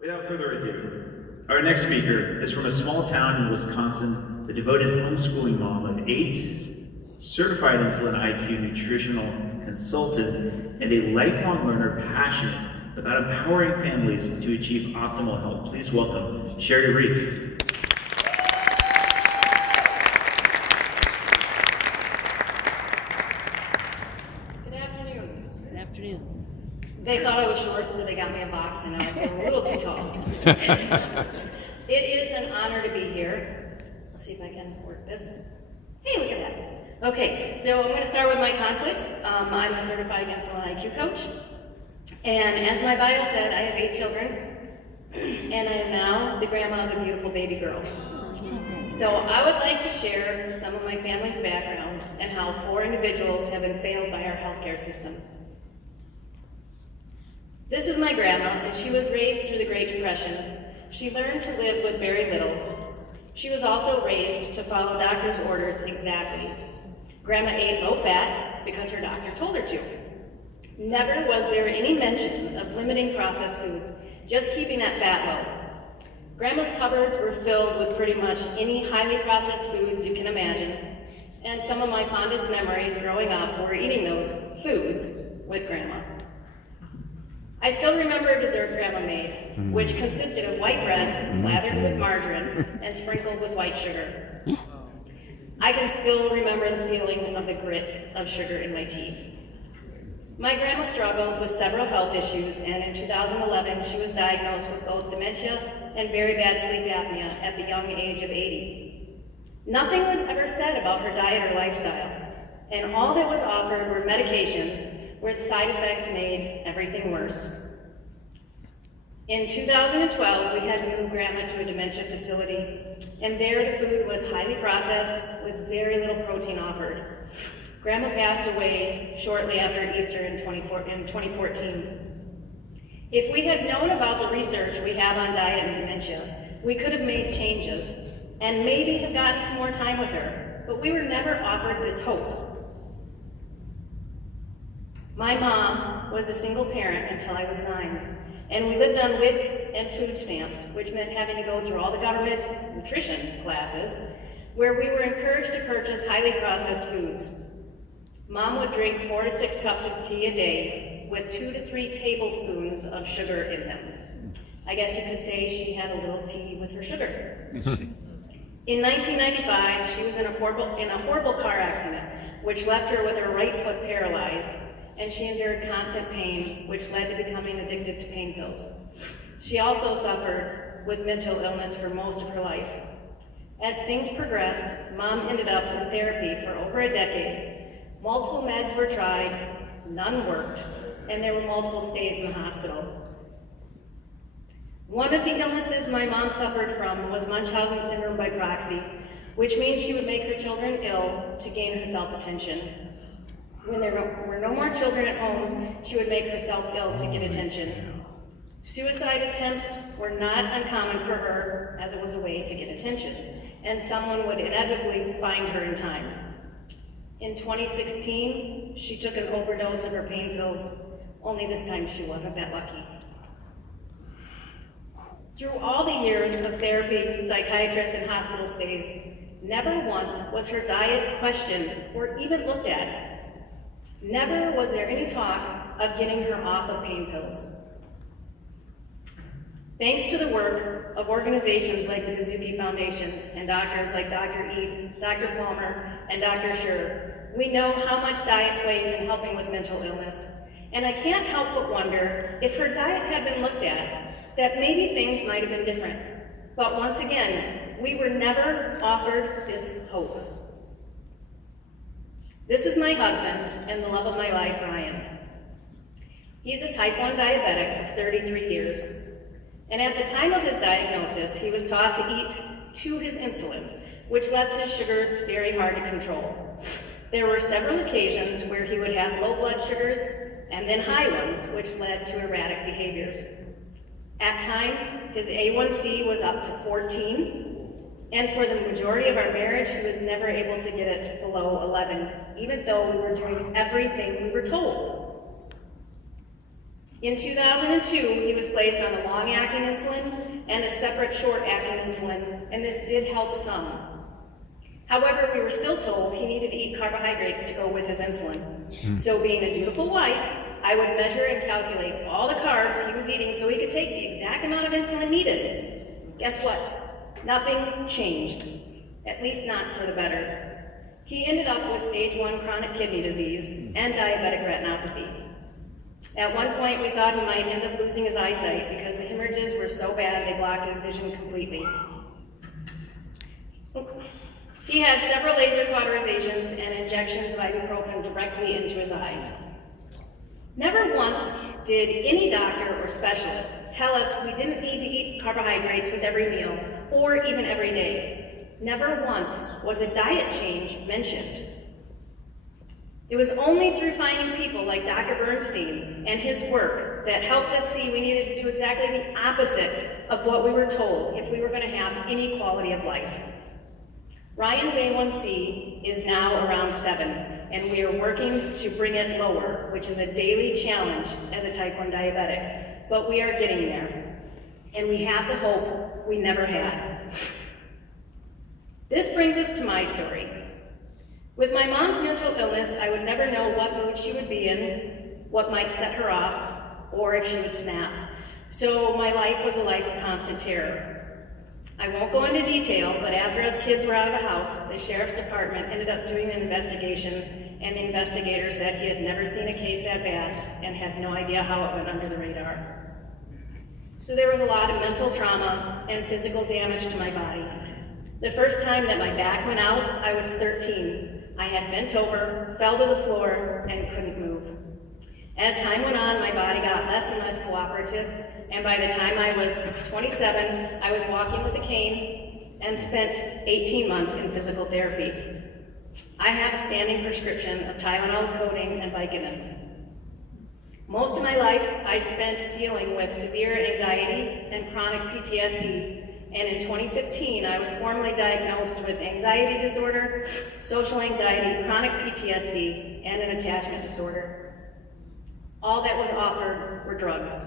Without further ado, our next speaker is from a small town in Wisconsin, a devoted homeschooling mom of 8, certified insulin IQ nutritional consultant, and a lifelong learner passionate about empowering families to achieve optimal health. Please welcome Sherry Reef. Good afternoon. Good afternoon. They thought I was short, so they got me a box, and I feel a little too tall. It is an honor to be here. Let's see if I can work this. Hey, look at that. Okay, so I'm going to start with my conflicts. I'm a certified insulin IQ coach, and as my bio said, I have 8 children, and I am now the grandma of a beautiful baby girl. So I would like to share some of my family's background and how 4 individuals have been failed by our healthcare system. This is my grandma, and she was raised through the Great Depression. She learned to live with very little. She was also raised to follow doctor's orders exactly. Grandma ate low fat because her doctor told her to. Never was there any mention of limiting processed foods, just keeping that fat low. Grandma's cupboards were filled with pretty much any highly processed foods you can imagine, and some of my fondest memories growing up were eating those foods with Grandma. I still remember a dessert Grandma made, which consisted of white bread slathered with margarine and sprinkled with white sugar. I can still remember the feeling of the grit of sugar in my teeth. My grandma struggled with several health issues, and in 2011, she was diagnosed with both dementia and very bad sleep apnea at the young age of 80. Nothing was ever said about her diet or lifestyle, and all that was offered were medications where the side effects made everything worse. In 2012, we had to move Grandma to a dementia facility, and there the food was highly processed with very little protein offered. Grandma passed away shortly after Easter in 2014. If we had known about the research we have on diet and dementia, we could have made changes and maybe have gotten some more time with her, but we were never offered this hope. My mom was a single parent until I was 9, and we lived on WIC and food stamps, which meant having to go through all the government nutrition classes, where we were encouraged to purchase highly processed foods. Mom would drink 4 to 6 cups of tea a day with 2 to 3 tablespoons of sugar in them. I guess you could say she had a little tea with her sugar. In 1995, she was in a horrible car accident, which left her with her right foot paralyzed, and she endured constant pain, which led to becoming addicted to pain pills. She also suffered with mental illness for most of her life. As things progressed, Mom ended up in therapy for over a decade. Multiple meds were tried, none worked, and there were multiple stays in the hospital. One of the illnesses my mom suffered from was Munchausen syndrome by proxy, which means she would make her children ill to gain her self-attention. When there were no more children at home, she would make herself ill to get attention. Suicide attempts were not uncommon for her, as it was a way to get attention, and someone would inevitably find her in time. In 2016, she took an overdose of her pain pills, only this time she wasn't that lucky. Through all the years of therapy, psychiatrists, and hospital stays, never once was her diet questioned or even looked at. Never was there any talk of getting her off of pain pills. Thanks to the work of organizations like the Mizuki Foundation and doctors like Dr. Eid, Dr. Palmer, and Dr. Schur, we know how much diet plays in helping with mental illness. And I can't help but wonder if her diet had been looked at, that maybe things might have been different. But once again, we were never offered this hope. This is my husband and the love of my life, Ryan. He's a type 1 diabetic of 33 years. And at the time of his diagnosis, he was taught to eat to his insulin, which left his sugars very hard to control. There were several occasions where he would have low blood sugars and then high ones, which led to erratic behaviors. At times, his A1C was up to 14, and for the majority of our marriage, he was never able to get it below 11, even though we were doing everything we were told. In 2002, he was placed on the long-acting insulin and a separate short-acting insulin, and this did help some. However, we were still told he needed to eat carbohydrates to go with his insulin. So being a dutiful wife, I would measure and calculate all the carbs he was eating so he could take the exact amount of insulin needed. Guess what? Nothing changed, at least not for the better. He ended up with stage 1 chronic kidney disease and diabetic retinopathy. At one point, we thought he might end up losing his eyesight because the hemorrhages were so bad they blocked his vision completely. He had several laser cauterizations and injections of ibuprofen directly into his eyes. Never once did any doctor or specialist tell us we didn't need to eat carbohydrates with every meal or even every day. Never once was a diet change mentioned. It was only through finding people like Dr. Bernstein and his work that helped us see we needed to do exactly the opposite of what we were told if we were going to have any quality of life. Ryan's A1C is now around 7, and we are working to bring it lower, which is a daily challenge as a type 1 diabetic, but we are getting there, and we have the hope we never had. This brings us to my story. With my mom's mental illness, I would never know what mood she would be in, what might set her off, or if she would snap. So my life was a life of constant terror. I won't go into detail, but after us kids were out of the house, the sheriff's department ended up doing an investigation, and the investigator said he had never seen a case that bad and had no idea how it went under the radar. So there was a lot of mental trauma and physical damage to my body. The first time that my back went out, I was 13. I had bent over, fell to the floor, and couldn't move. As time went on, my body got less and less cooperative, and by the time I was 27, I was walking with a cane and spent 18 months in physical therapy. I had a standing prescription of Tylenol with codeine and Vicodin. Most of my life, I spent dealing with severe anxiety and chronic PTSD, and in 2015, I was formally diagnosed with anxiety disorder, social anxiety, chronic PTSD, and an attachment disorder. All that was offered were drugs.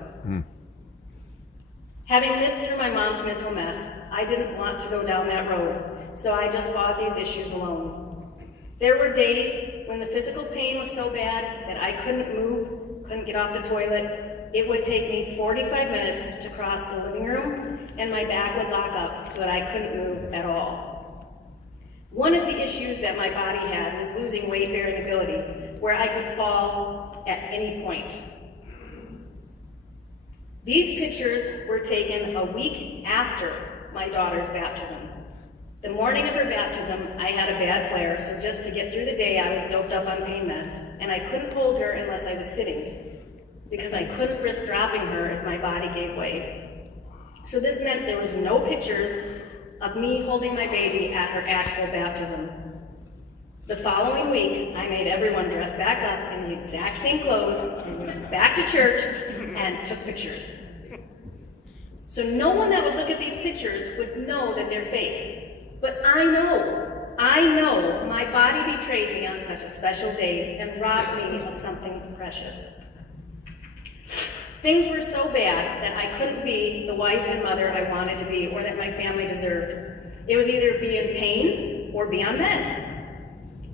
Having lived through my mom's mental mess, I didn't want to go down that road, so I just fought these issues alone. There were days when the physical pain was so bad that I couldn't move, couldn't get off the toilet. It would take me 45 minutes to cross the living room, and my back would lock up so that I couldn't move at all. One of the issues that my body had was losing weight-bearing ability, where I could fall at any point. These pictures were taken a week after my daughter's baptism. The morning of her baptism, I had a bad flare, so just to get through the day, I was doped up on pain meds, and I couldn't hold her unless I was sitting, because I couldn't risk dropping her if my body gave way. So this meant there was no pictures of me holding my baby at her actual baptism. The following week, I made everyone dress back up in the exact same clothes and went back to church and took pictures. So no one that would look at these pictures would know that they're fake. But I know my body betrayed me on such a special day and robbed me of something precious. Things were so bad that I couldn't be the wife and mother I wanted to be or that my family deserved. It was either be in pain or be on meds.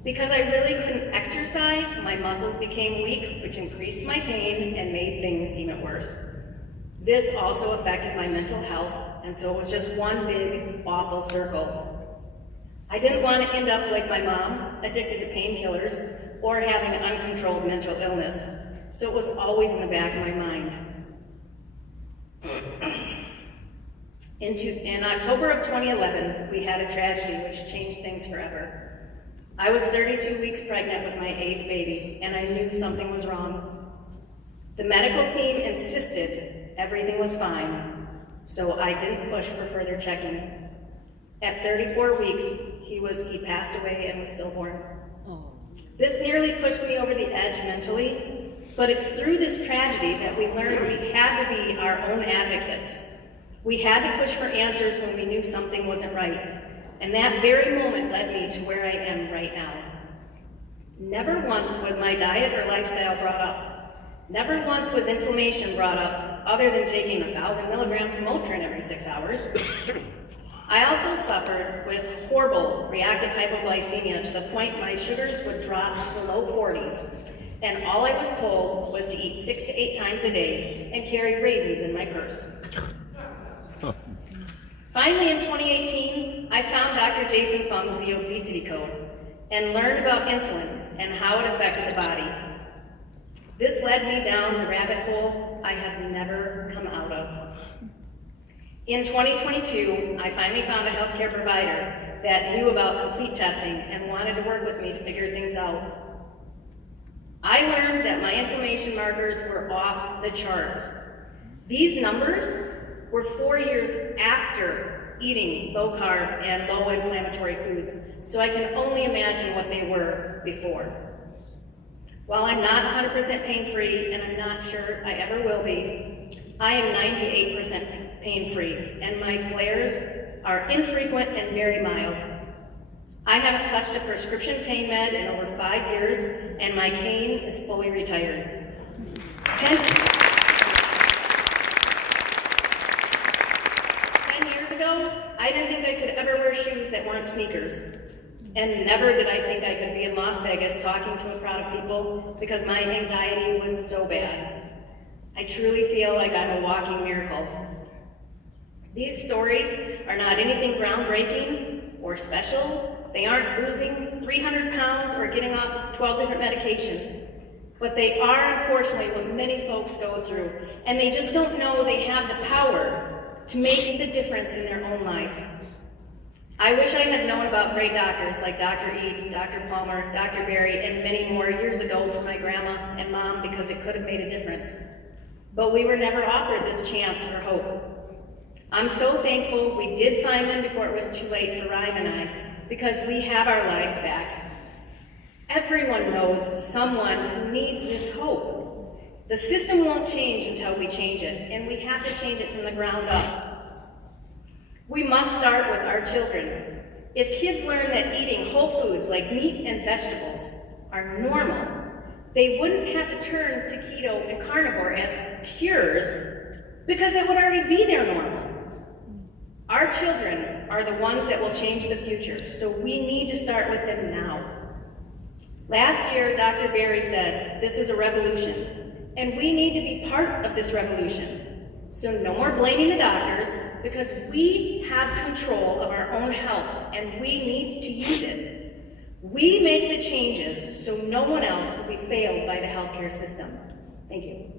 Because I really couldn't exercise, my muscles became weak, which increased my pain and made things even worse. This also affected my mental health, and so it was just one big, awful circle. I didn't want to end up like my mom, addicted to painkillers, or having an uncontrolled mental illness, so it was always in the back of my mind. In October of 2011, we had a tragedy which changed things forever. I was 32 weeks pregnant with my 8th baby, and I knew something was wrong. The medical team insisted everything was fine, so I didn't push for further checking. At 34 weeks, he passed away and was stillborn. This nearly pushed me over the edge mentally, but it's through this tragedy that we learned we had to be our own advocates. We had to push for answers when we knew something wasn't right, and that very moment led me to where I am right now. Never once was my diet or lifestyle brought up. Never once was inflammation brought up other than taking 1,000 milligrams of Motrin every 6 hours. I also suffered with horrible reactive hypoglycemia to the point my sugars would drop to the low 40s, and all I was told was to eat 6 to 8 times a day and carry raisins in my purse. Finally, in 2018, I found Dr. Jason Fung's The Obesity Code and learned about insulin and how it affected the body. This led me down the rabbit hole I have never come out of. In 2022, I finally found a healthcare provider that knew about complete testing and wanted to work with me to figure things out. I learned that my inflammation markers were off the charts. These numbers were 4 years after eating low carb and low inflammatory foods, so I can only imagine what they were before. While I'm not 100% pain-free, and I'm not sure I ever will be, I am 98% pain-free, and my flares are infrequent and very mild. I haven't touched a prescription pain med in over 5 years, and my cane is fully retired. 10 years ago, I didn't think I could ever wear shoes that weren't sneakers. And never did I think I could be in Las Vegas talking to a crowd of people because my anxiety was so bad. I truly feel like I'm a walking miracle. These stories are not anything groundbreaking or special. They aren't losing 300 pounds or getting off 12 different medications. But they are, unfortunately, what many folks go through. And they just don't know they have the power to make the difference in their own life. I wish I had known about great doctors like Dr. Eat, Dr. Palmer, Dr. Berry, and many more years ago for my grandma and mom because it could have made a difference. But we were never offered this chance or hope. I'm so thankful we did find them before it was too late for Ryan and I, because we have our lives back. Everyone knows someone who needs this hope. The system won't change until we change it, and we have to change it from the ground up. We must start with our children. If kids learn that eating whole foods like meat and vegetables are normal, they wouldn't have to turn to keto and carnivore as cures because it would already be their normal. Our children are the ones that will change the future, so we need to start with them now. Last year, Dr. Berry said, "This is a revolution," and we need to be part of this revolution. So no more blaming the doctors, because we have control of our own health and we need to use it. We make the changes so no one else will be failed by the healthcare system. Thank you.